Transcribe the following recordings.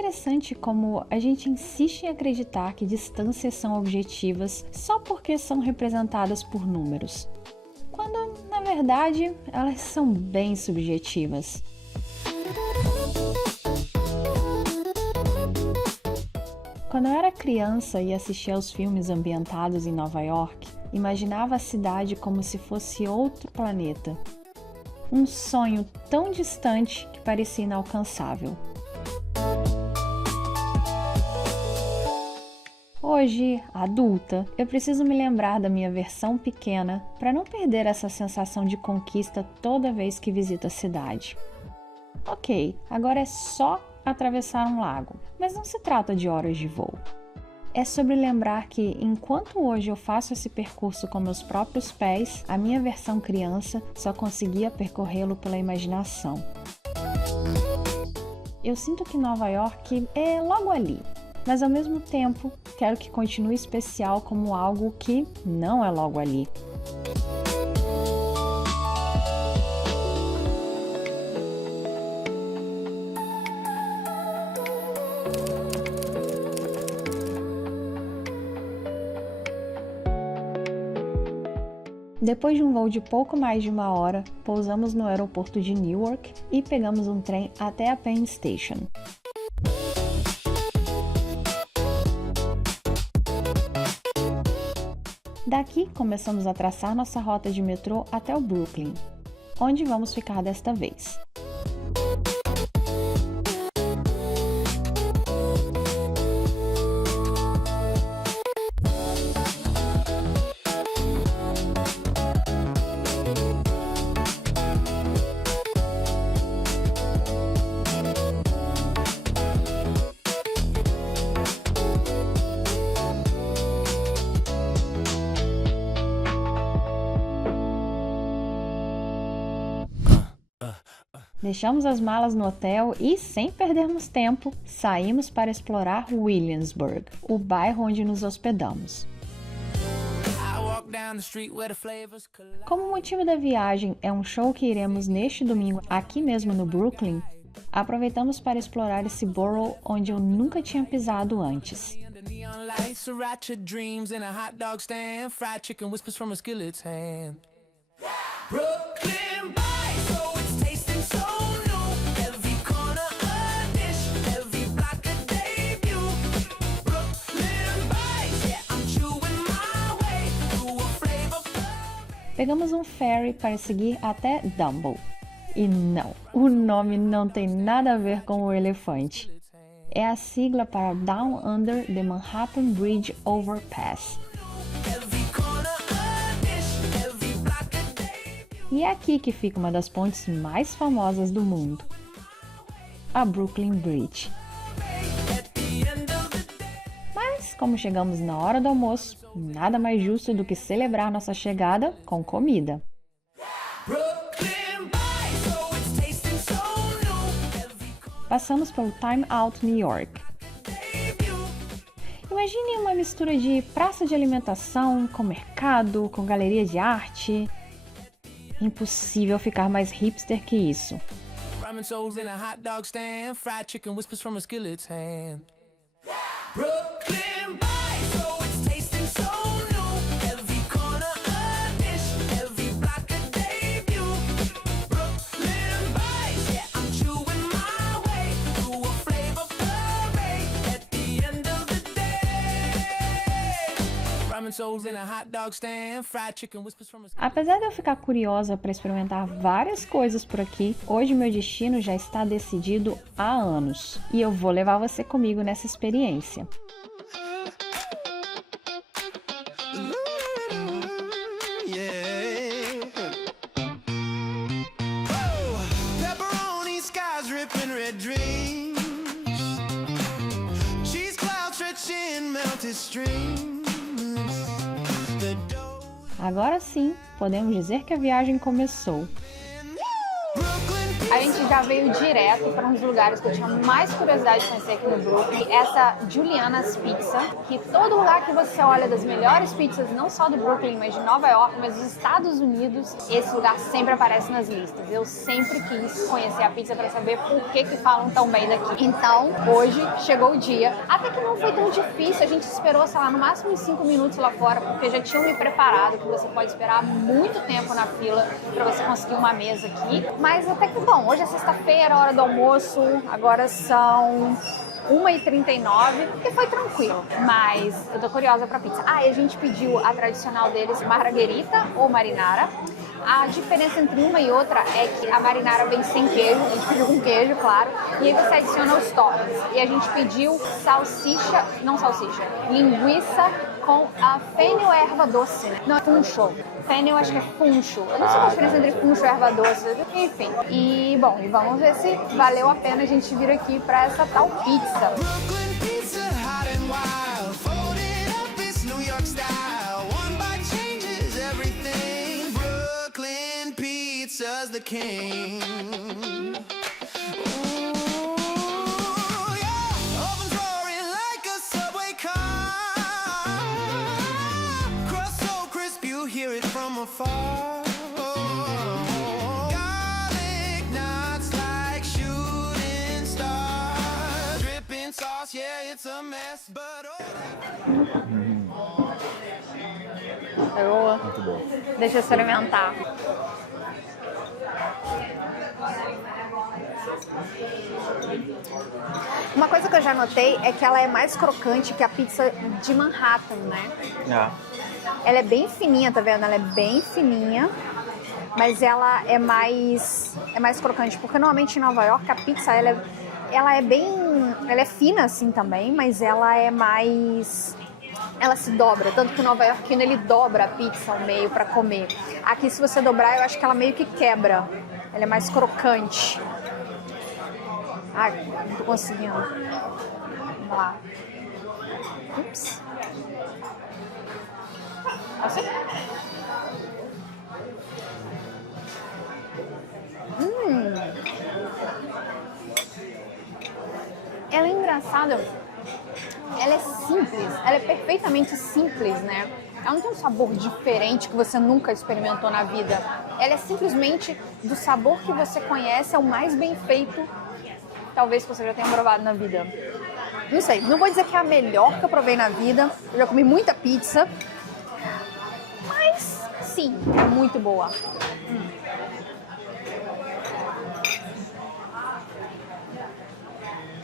interessante como a gente insiste em acreditar que distâncias são objetivas só porque são representadas por números, quando, na verdade, elas são bem subjetivas. Quando eu era criança e assistia aos filmes ambientados em Nova York, imaginava a cidade como se fosse outro planeta. Um sonho tão distante que parecia inalcançável. Hoje, adulta, eu preciso me lembrar da minha versão pequena para não perder essa sensação de conquista toda vez que visito a cidade. Ok, agora é só atravessar um lago, mas não se trata de horas de voo. É sobre lembrar que, enquanto hoje eu faço esse percurso com meus próprios pés, a minha versão criança só conseguia percorrê-lo pela imaginação. Eu sinto que Nova York é logo ali, mas ao mesmo tempo quero que continue especial como algo que não é logo ali. Depois de um voo de pouco mais de 1 hora, pousamos no aeroporto de Newark e pegamos um trem até a Penn Station. Daqui, começamos a traçar nossa rota de metrô até o Brooklyn, onde vamos ficar desta vez. Deixamos as malas no hotel e, sem perdermos tempo, saímos para explorar Williamsburg, o bairro onde nos hospedamos. Como o motivo da viagem é um show que iremos neste domingo aqui mesmo no Brooklyn, aproveitamos para explorar esse borough onde eu nunca tinha pisado antes. Pegamos um ferry para seguir até Dumbo. E não, o nome não tem nada a ver com o elefante. É a sigla para Down Under the Manhattan Bridge Overpass. E é aqui que fica uma das pontes mais famosas do mundo, a Brooklyn Bridge. Mas, como chegamos na hora do almoço, nada mais justo do que celebrar nossa chegada com comida. Passamos pelo Time Out New York. Imagine uma mistura de praça de alimentação com mercado, com galeria de arte. Impossível ficar mais hipster que isso. Apesar de eu ficar curiosa para experimentar várias coisas por aqui, hoje meu destino já está decidido há anos e eu vou levar você comigo nessa experiência. Agora sim, podemos dizer que a viagem começou. A gente já veio direto para um dos lugares que eu tinha mais curiosidade de conhecer aqui no Brooklyn, essa Juliana's Pizza, que todo lugar que você olha das melhores pizzas, não só do Brooklyn, mas de Nova York, mas dos Estados Unidos, esse lugar sempre aparece nas listas. Eu sempre quis conhecer a pizza para saber por que falam tão bem daqui. Então, hoje chegou o dia. Até que não foi tão difícil, a gente esperou, sei lá, no máximo uns 5 minutos lá fora, porque já tinham me preparado que você pode esperar muito tempo na fila para você conseguir uma mesa aqui. Mas até que bom, hoje é sexta-feira, hora do almoço, agora são 1h39 e foi tranquilo, mas eu tô curiosa pra pizza. E a gente pediu a tradicional deles, margherita ou marinara. A diferença entre uma e outra é que a marinara vem sem queijo, a gente pediu com queijo, claro, e aí você adiciona os toppings. E a gente pediu linguiça com a fennel erva doce, né? Não, é funcho. Fennel acho que é funcho. Eu não sei qual a diferença entre funcho e erva doce. Enfim. E bom, e vamos ver se valeu a pena a gente vir aqui pra essa tal pizza. Pizza's the king. Afar. Garlic knots like shooting stars. Dripping sauce, yeah, it's a mess, but Muito bom. Deixa eu experimentar. Uma coisa que eu já notei é que ela é mais crocante que a pizza de Manhattan, né? Ela é bem fininha, tá vendo? Ela é bem fininha, mas ela é mais crocante, porque normalmente em Nova York a pizza ela é fina assim também, mas ela se dobra, tanto que o nova iorquino ele dobra a pizza ao meio para comer. Aqui se você dobrar, eu acho que ela meio que quebra. Ela é mais crocante. Ai, não tô conseguindo. Vamos lá. Ups. Assim? Ela é engraçada. Ela é simples. Ela é perfeitamente simples, né? Ela não tem um sabor diferente que você nunca experimentou na vida. Ela é simplesmente do sabor que você conhece, é o mais bem feito, talvez que você já tenha provado na vida. Não sei, não vou dizer que é a melhor que eu provei na vida. Eu já comi muita pizza. Mas, sim, é muito boa.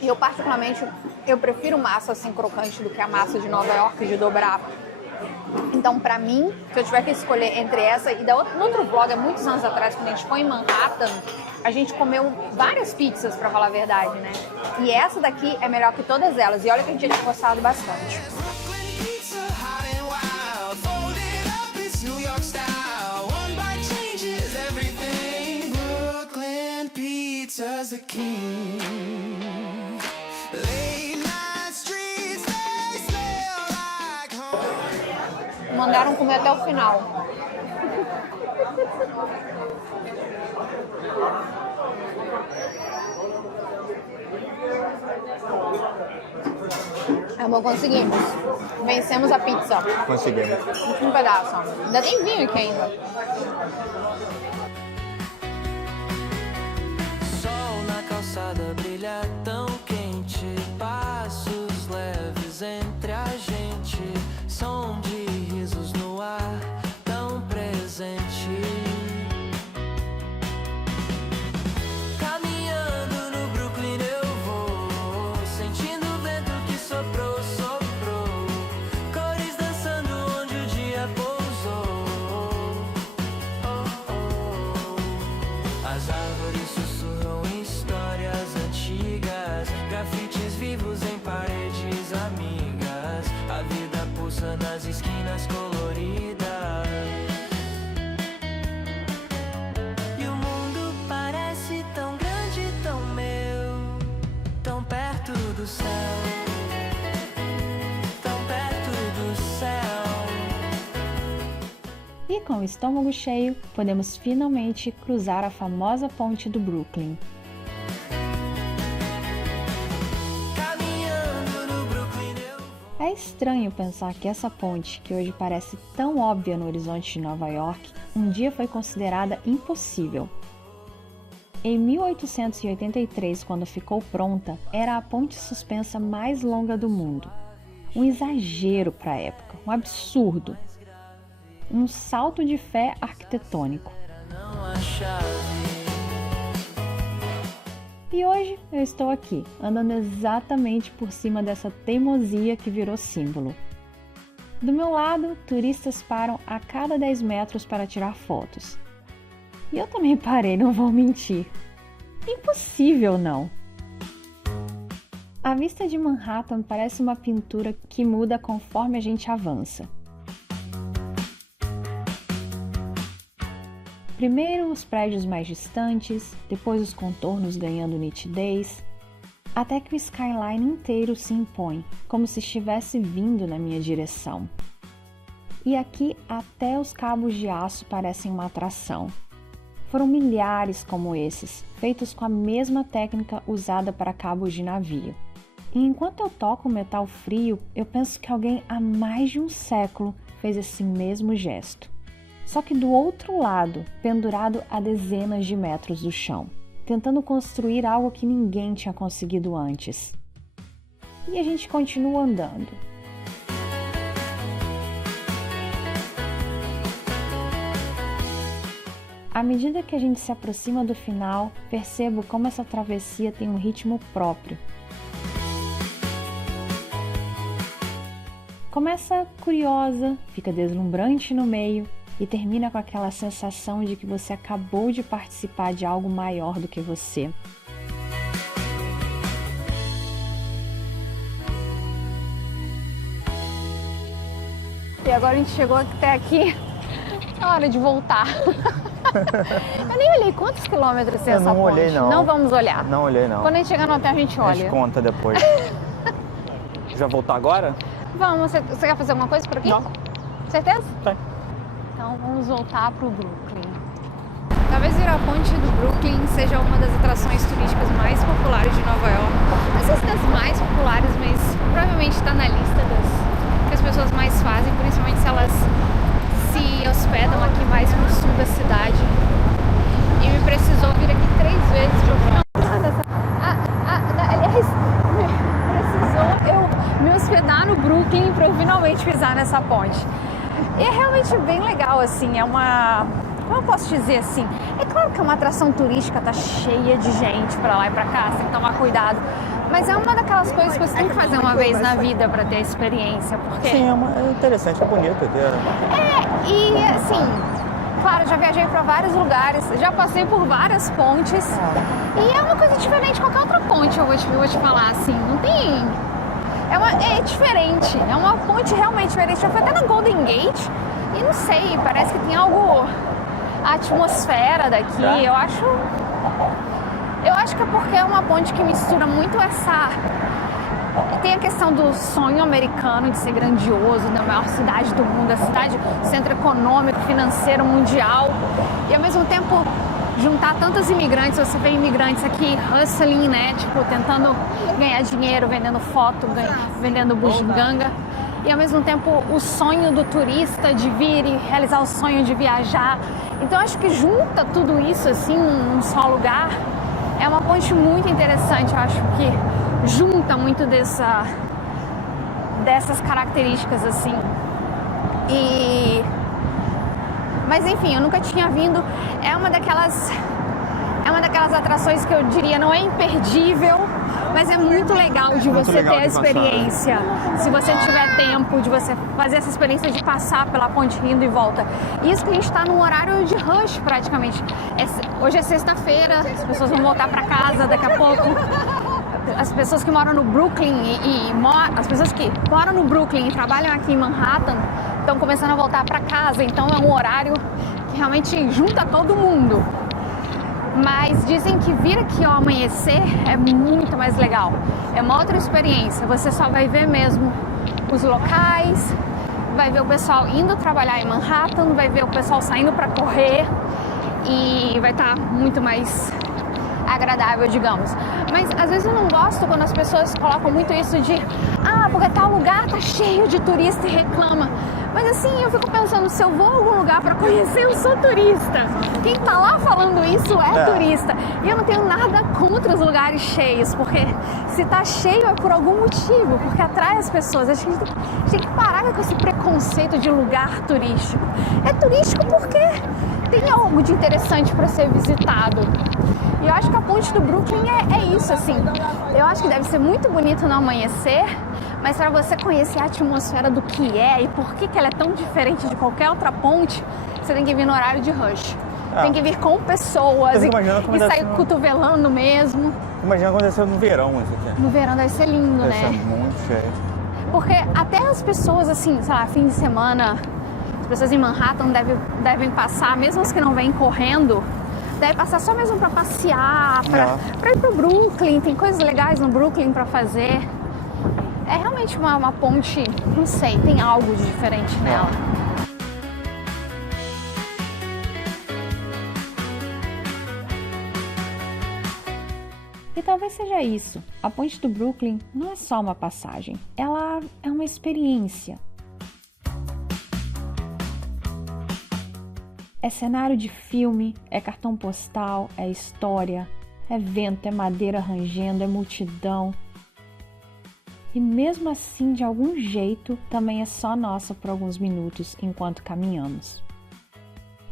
E eu, particularmente, eu prefiro massa assim crocante do que a massa de Nova York de dobrar. Então, pra mim, se eu tiver que escolher entre essa e no outro vlog, há muitos anos atrás, quando a gente foi em Manhattan, a gente comeu várias pizzas, pra falar a verdade, né? E essa daqui é melhor que todas elas. E olha que a gente tinha gostado bastante. Pizza's the king. Late night streets, they smell like home. Mandaram comer até o final. Amor, conseguimos. Vencemos a pizza. Conseguimos. Um pedaço. Ainda tem vinho aqui ainda. Calçada brilha tão quente, passos leves entre a gente, som de risos no ar tão presente. Caminhando no Brooklyn eu vou, sentindo o vento que soprou, soprou, cores dançando onde o dia pousou. Oh, oh. As árvores sussurram histórias antigas, grafites vivos em paredes amigas, a vida pulsa nas esquinas coloridas, e o mundo parece tão grande, tão meu, tão perto do céu, tão perto do céu. E com o estômago cheio, podemos finalmente cruzar a famosa ponte do Brooklyn. estranho pensar que essa ponte, que hoje parece tão óbvia no horizonte de Nova York, um dia foi considerada impossível. Em 1883, quando ficou pronta, era a ponte suspensa mais longa do mundo. Um exagero para a época, um absurdo. Um salto de fé arquitetônico. E hoje eu estou aqui, andando exatamente por cima dessa teimosia que virou símbolo. Do meu lado, turistas param a cada 10 metros para tirar fotos. E eu também parei, não vou mentir. Impossível não! A vista de Manhattan parece uma pintura que muda conforme a gente avança. Primeiro os prédios mais distantes, depois os contornos ganhando nitidez, até que o skyline inteiro se impõe, como se estivesse vindo na minha direção. E aqui até os cabos de aço parecem uma atração. Foram milhares como esses, feitos com a mesma técnica usada para cabos de navio. E enquanto eu toco o metal frio, eu penso que alguém há mais de um século fez esse mesmo gesto. Só que do outro lado, pendurado a dezenas de metros do chão, tentando construir algo que ninguém tinha conseguido antes. E a gente continua andando. À medida que a gente se aproxima do final, percebo como essa travessia tem um ritmo próprio. Começa curiosa, fica deslumbrante no meio e termina com aquela sensação de que você acabou de participar de algo maior do que você. E agora a gente chegou até aqui, é hora de voltar. Eu nem olhei quantos quilômetros tem essa ponte. Eu não olhei, não. Não vamos olhar. Não olhei, não. Quando a gente chegar no hotel, a gente olha. A gente conta depois. Já voltar agora? Vamos. Você quer fazer alguma coisa por aqui? Não. Certeza? Tem. Então vamos voltar pro Brooklyn. Talvez ir à ponte do Brooklyn seja uma das atrações turísticas mais populares de Nova York. Não sei se das mais populares, mas provavelmente está na lista das que as pessoas mais fazem, principalmente se elas se hospedam aqui mais no sul da cidade. E me precisou vir aqui 3 vezes para o final dessa. Aliás, precisou eu me hospedar no Brooklyn para eu finalmente pisar nessa ponte. E é realmente bem legal, assim, é uma... Como eu posso dizer assim? É claro que é uma atração turística, tá cheia de gente pra lá e pra cá, você tem que tomar cuidado. Mas é uma daquelas coisas que você tem que fazer uma vez na vida pra ter a experiência, porque... Sim, é interessante, é bonito. E assim, claro, já viajei pra vários lugares, já passei por várias pontes. E é uma coisa diferente de qualquer outra ponte, eu vou te falar, assim, não tem... É diferente, é uma ponte realmente diferente. Eu fui até na Golden Gate e não sei, parece que tem algo... A atmosfera daqui, eu acho que é porque é uma ponte que mistura muito essa... Tem a questão do sonho americano de ser grandioso, da maior cidade do mundo, a cidade, centro econômico, financeiro, mundial. E ao mesmo tempo juntar tantos imigrantes, você vê imigrantes aqui hustling, né? Tipo, tentando ganhar dinheiro, vendendo foto, vendendo bugiganga. E ao mesmo tempo o sonho do turista de vir e realizar o sonho de viajar. Então acho que junta tudo isso assim num só lugar. É uma ponte muito interessante, eu acho que junta muito dessas características assim. Mas enfim, eu nunca tinha vindo. É uma daquelas atrações que eu diria não é imperdível, mas é muito legal de você ter a experiência. Se você tiver tempo de você fazer essa experiência de passar pela ponte indo e volta. Isso que a gente está num horário de rush praticamente. Hoje é sexta-feira, as pessoas vão voltar para casa daqui a pouco. As pessoas que moram no Brooklyn as pessoas que moram no Brooklyn e trabalham aqui em Manhattan estão começando a voltar para casa. Então é um horário que realmente junta todo mundo. Mas dizem que vir aqui ao amanhecer é muito mais legal. É uma outra experiência. Você só vai ver mesmo os locais, vai ver o pessoal indo trabalhar em Manhattan, vai ver o pessoal saindo para correr e vai estar muito mais agradável, digamos. Mas às vezes eu não gosto quando as pessoas colocam muito isso de Ah, porque tal lugar tá cheio de turista e reclama. Mas assim, eu fico pensando, se eu vou a algum lugar para conhecer, eu sou turista. Quem tá lá falando isso é turista. E eu não tenho nada contra os lugares cheios, porque se tá cheio é por algum motivo, porque atrai as pessoas. A gente tem que parar com esse preconceito de lugar turístico. É turístico porque tem algo de interessante para ser visitado. E eu acho que a ponte do Brooklyn é isso, assim. Eu acho que deve ser muito bonito no amanhecer, mas para você conhecer a atmosfera do que é e por que ela é tão diferente de qualquer outra ponte, você tem que vir no horário de rush. Tem que vir com pessoas e sair cotovelando mesmo. Imagina acontecer no verão isso aqui. No verão deve ser lindo, Deve né? ser muito cheio. Porque até as pessoas, assim, sei lá, fim de semana, as pessoas em Manhattan devem passar, mesmo as que não vêm correndo, devem passar só mesmo para passear, para ir pro Brooklyn. Tem coisas legais no Brooklyn para fazer. É realmente uma ponte, não sei, tem algo de diferente nela. E talvez seja isso. A ponte do Brooklyn não é só uma passagem, ela é uma experiência. É cenário de filme, é cartão postal, é história, é vento, é madeira rangendo, é multidão. E mesmo assim, de algum jeito, também é só nossa por alguns minutos enquanto caminhamos.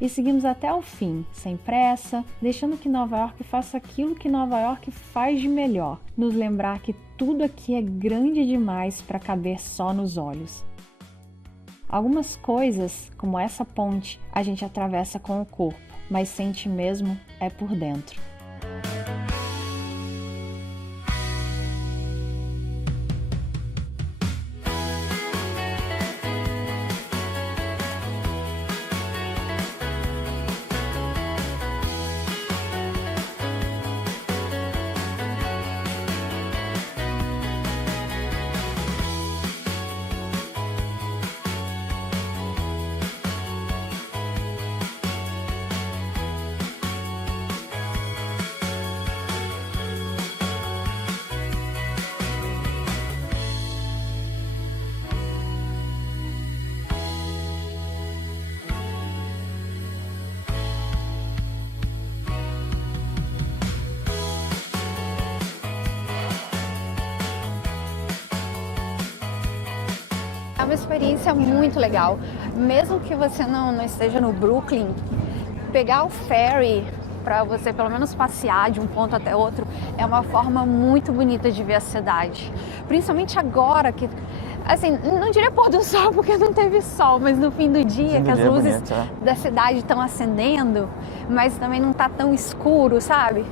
E seguimos até o fim, sem pressa, deixando que Nova York faça aquilo que Nova York faz de melhor, nos lembrar que tudo aqui é grande demais para caber só nos olhos. Algumas coisas, como essa ponte, a gente atravessa com o corpo, mas sente mesmo é por dentro. É uma experiência muito legal. Mesmo que você não esteja no Brooklyn, pegar o ferry para você pelo menos passear de um ponto até outro é uma forma muito bonita de ver a cidade. Principalmente agora que, assim, não diria pôr do sol porque não teve sol, mas no fim do dia que as luzes da cidade estão acendendo, mas também não tá tão escuro, sabe?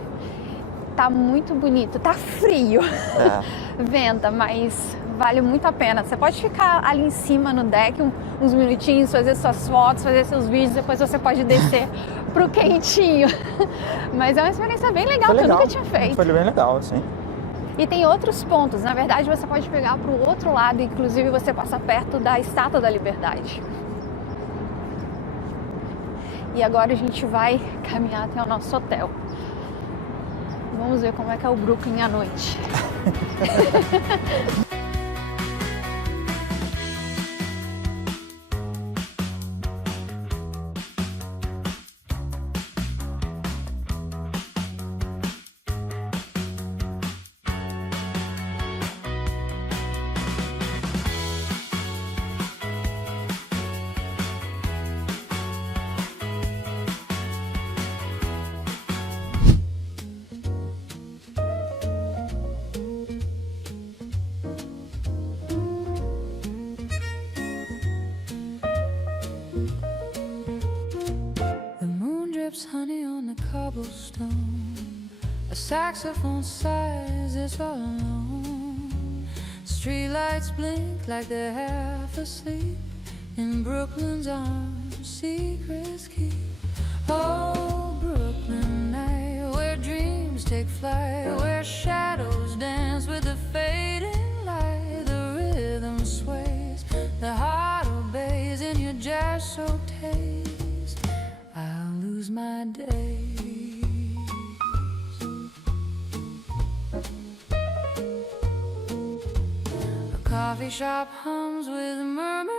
Tá muito bonito, tá frio, venta, mas vale muito a pena. Você pode ficar ali em cima no deck uns minutinhos, fazer suas fotos, fazer seus vídeos, depois você pode descer pro quentinho. Mas é uma experiência bem legal, que eu nunca tinha feito. Foi bem legal, sim. E tem outros pontos, na verdade você pode pegar pro outro lado, inclusive você passa perto da Estátua da Liberdade. E agora a gente vai caminhar até o nosso hotel. Vamos ver como é que é o Brooklyn à noite. Honey on the cobblestone, a saxophone sighs, it's all alone. Streetlights blink like they're half asleep. In Brooklyn's arms, secrets keep. Oh, Brooklyn night, where dreams take flight, where shadows dance with the fading light. The rhythm sways, the heart obeys in your jazz-soaked haze. My days. A coffee shop hums with murmurs